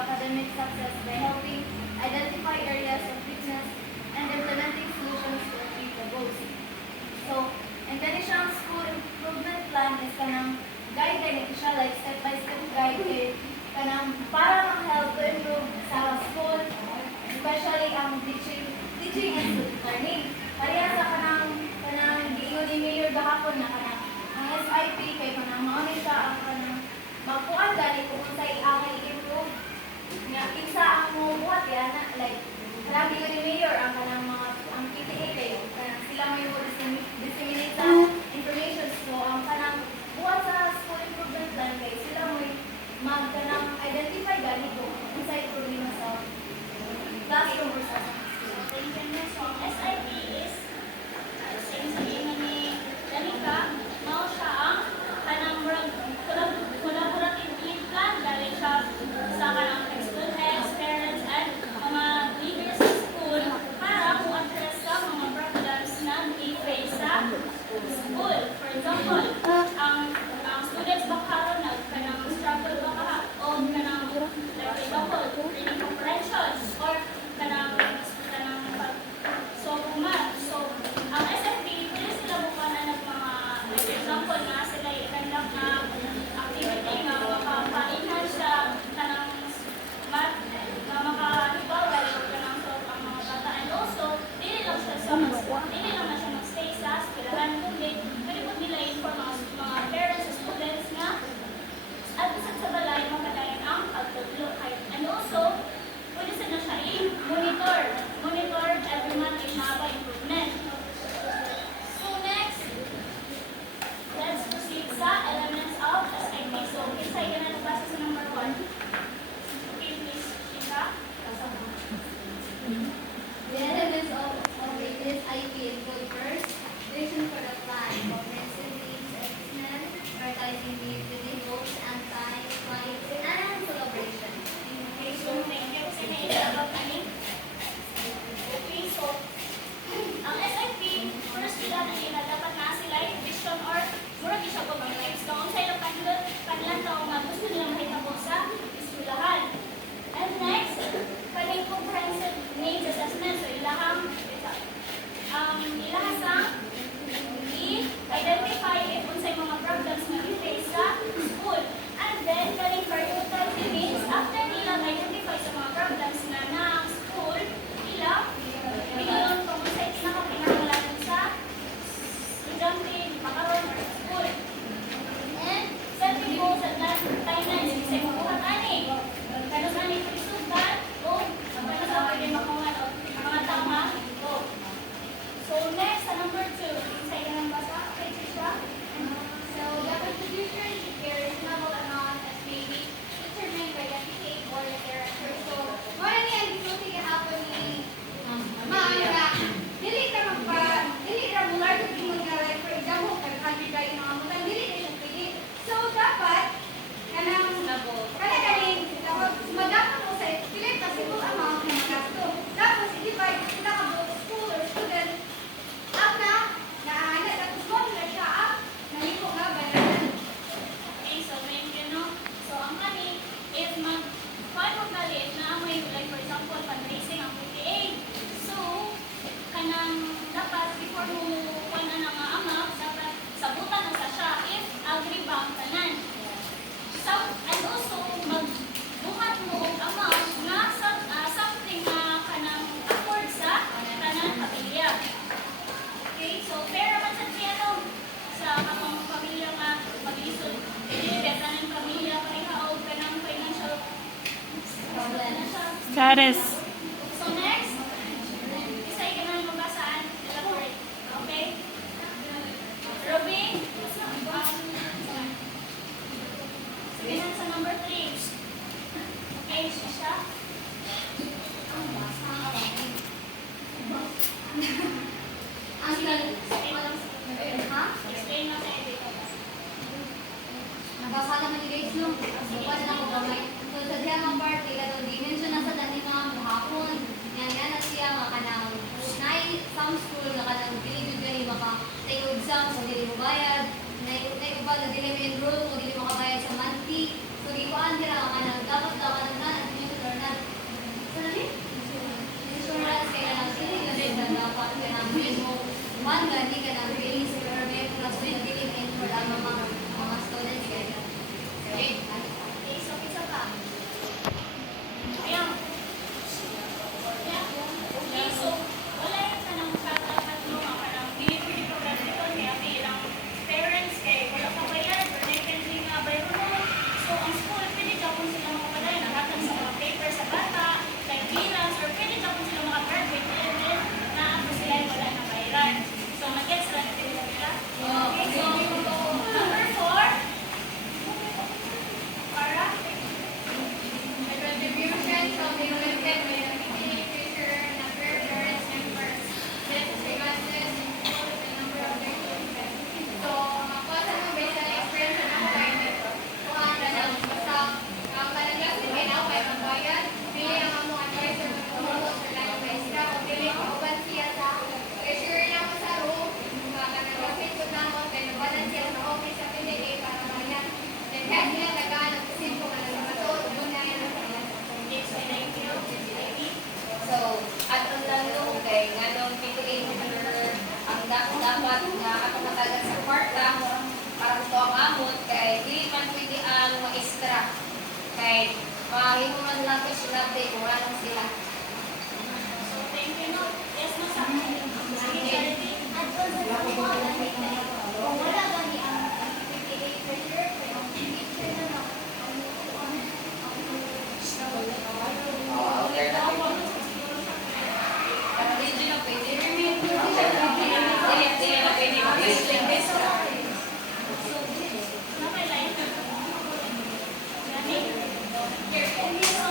academic success by helping identify areas of weakness and implementing solutions to achieve the goals. So, and kani siyang school improvement plan is kanang guide din siya, like step-by-step guide kanang para mag-help to improve sa school, especially ang teaching and student learning. Pareha sa kanang giingon ni Mayor gahapon na kanang ang SIP kay kanang mao ni siya ang kanang magpuan gani kung unsay ang i-improve nga kinsa ang mo buhat yan like kanang giingon ni Mayor ang kanang mga ang PTA kay kanang sila may disseminate sa information so ang kanang buhat sa school improvement plan kay sila may magkanang identify gani kung unsay problema sa classroom or sa school. Thank you. So, ang SIP is same sa giingon ni Danica, mao siya ang kanang collaborative lead plan galing siya sa kanang school heads, parents, and mga leaders sa school para kung address sa mga problems na i-face sa school. For example, ang students ba karon na kanang struggle ba ka o kanang like for example, reading comprehension or kanang so ang SFP, pwede sila bukanan ng mga, like for example, na sila i-conduct na activity na makapainhan siya kanang math, na makahibawal o kanang solve ang mga bata. And also, dili lang na siya mag-stay sa eskwelahan, kundi pwede po nila inform mga parents sa students na at isang sa balay makadayan ang pagtutlo. And also, pwede sila siya i-monitor every month yung mga improvement. So next, let's proceed sa elements of SIP. So, isa yun na nabasa sa number 1. Okay, please, Shika. The elements of this IP include first, vision for the plan, comprehensive needs assessment, prioritizing needs within goals and time, rights, and collaboration. Okay, so thank you. Kasi may about ani. Okay, so ang SIP, first sila na dapat na sila yung vision or murag isa ko mga tips. So, ang sa'yo kanilang tao nga gusto nilang mahitabo sa eskwelahan. And next, kaning comprehensive needs assessment. So, ilahang sa i-identify if unsay mga problems na i-face sa school. And then, kaning prioritizing needs, after nilang identify sa mga problems na ang school, ilang pinulong kung unsay pinakapinakalan sa estudyante, makaroon or school. And setting goals and timelines, kasi mabuhat ani. Kano sa ni pagsugat o kano sa pwede makuha o mga tama ito. So next, sa number 2, sa ilang basa, kay Trisha. So, the contribution here is level amount as may be determined by the PTA board of directors. So, muna niya ang gusto hapon ni Maanga. Dili ka mular sa tingin nga, like, for example, 500 kayo mga mutang, dili na siya pwede. So, dapat, kanang magapan mo sa pilit na simple amount na magasto. Tapos, i-divide kita ka mo school or student. Up na tapos mo na siya up, naliko nga ba na. Okay, so thank you, no? So ang kani, if if naamoy, like for example, fundraising ang PTA. So, kanang dapat before mo kuha na mga amount, dapat sabutan na sa siya if agree ba ang tanan. So, and also, magbuhat mo ang amount na something na kanang afford sa tanan pamilya. Okay, so fair naman sa piano sa kapang pamilya nga mag-isod. Dili tanan pamilya pareha o kanang financial Charis. So next, isay ka na mabasaan, elaborate. Okay? Ruby, sige na sa number 3. Okay, Shisha. Explain mo sa edit. Nabasa naman ni guys no. Bukas na ko gamay. So sa diya mga part ila to dimension na sa dani mga hapon. Yan na siya mga kanang nay some school na kanang dili gud gani maka take exam so dili mo bayad. Nay uban na dili mo enroll o dili mo kabayad sa monthly. So gikuan dira kanang dapat daw kanang na kay mahimuman lang ko sila kung anong sila. So, thank you, no? Yes, no, sa akin. Sige, Charity. At also sa mga gamitin, kung wala gani ang PTA pressure, kaya ang teacher na lang, ang Napay line. Gani? Here, can you so,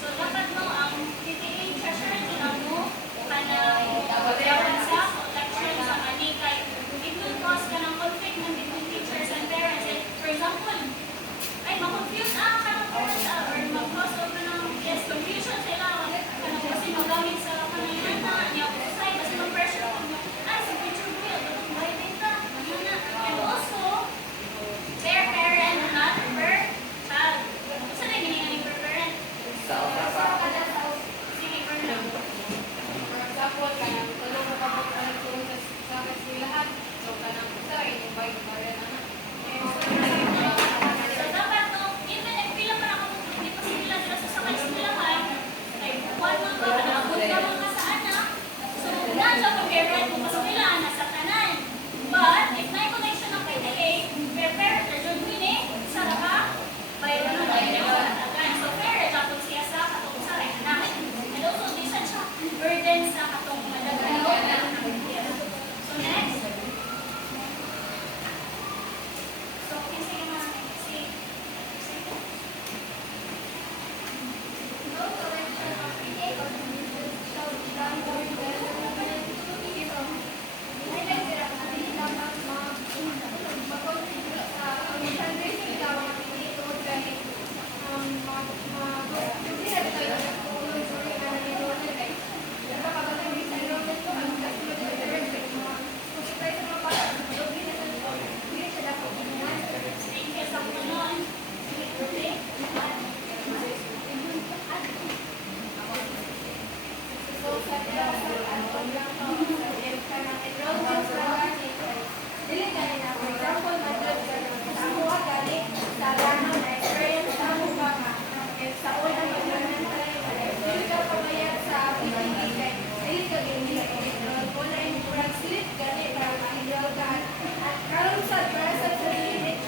so, dapat mo ang PTA treasurer nila mo kanang sa collection sa money kay it will cause ka ng conflict ng between teachers and parents. Like, for example, ay ma-confuse kanang parents or mag-cause of ng yes, confusion sila kanang kasi magamit sa kanang na niya usay kasi mag-pressure ko ay sa future ko yun may benta and also their parent not per child. Saan na ginigaling per parent? Sige, per lang. For example, kanang tulong mo kabot ang tulong sa eskwelahan. So, kanang isa, invite mo rin anak. So, dapat no, even if pila pa ako hindi pa sila dila sa sakay eskwelahan, kay buwan man ba, naabot ka mga sa anak, so, nandiyan pa parent mo sa eskwelahan, nasa tanan. But, if may connection ng PTA, prepare, tajod mo ini, sa ka, bayaran mo na yun. So, fair, dapat siya sa katong sa anak. And also, di siya burden sa katong madagano. So, next. So, kasi naman, si no correction of PTA or conditions shall be done during the highlight sila na hindi dapat mag-contribute sa fundraising ka mga PTA tungkol kay hindi na tayo nagtulong during na enrollment ay napakabatang din sa enrollment ko ang kasunod na direction kung tayo sa mga bata doble na sa hindi siya dapat ginawa. thank you sa punon. Okay? So, sa pagkakasal at pagkakasal ka ng enrollment program dili ka nila. For example, madod ka ng sa ako gali sa gano'n na experience sa ako ba nga. If sa una mag-learn tayo, dili ka pabayad sa PPD kay dili ka gini enroll ko na yung murag slip gani para ma-enroll ka. At karon sa para sa certificate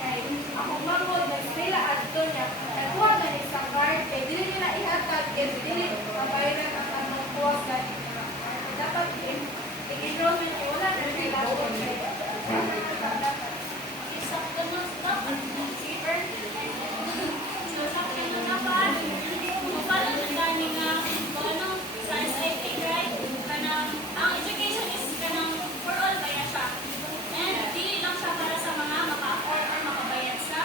kay ako mangod na sila adto niya. Nakuha gani sa card kay dili nila ihatag kay dili pabayaran ang anong kuha gani. Dapat enrollment ay wala na sila Isa ka na sa sige, per. So, sa akin na dapat, mapala na gani nga, kung ano, sa SIP, right? Kanang, ang education is kanang for all kaya siya. And, dili lang siya para sa mga maka-afford or makabayad sa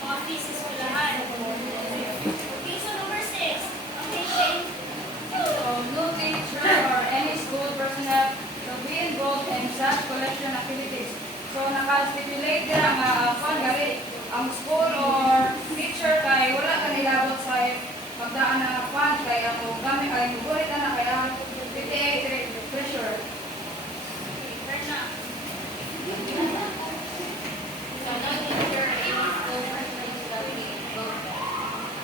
mga fees sa eskwelahan. Okay, so number 6. Okay, Shane? So, no teacher or any school personnel to be involved in such collection activities. So, naka-stipulate dira nga kung gali ang school or teacher kay wala ka nilabot sa pagdaan na fund kay ako gamit kay gugulit na kaya PTA treasurer. Berna. So, no teacher or any school personnel shall be involved.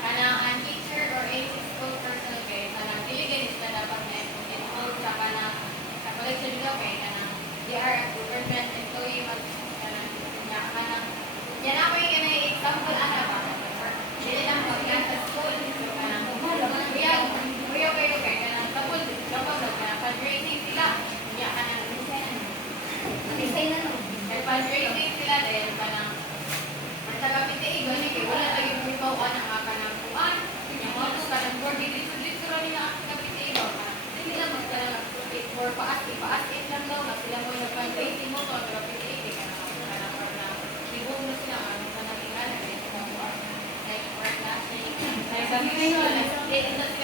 Kanang ang teacher or any school personnel kay kanang dili na dapat na involved sa kanang sa collection nila kay kanang they are a government employee mag kanang yan ako yung kanang example ana ba dili lang pag sa school so kanang kuya kayo kay kanang tapos kanang fundraising sila ya kanang design na no kay fundraising sila dahil kanang ang taga-PTA gani kay wala lagi mo ipawan ang kanang kuan yung mo kanang board dito ra nila ang taga-PTA ba hindi lang magdala ng for paas lang daw na sila mo yung fundraising mo to ang taga-PTA kay kanang para ibong na sila ang kanang ingana like for class like sabi kayo like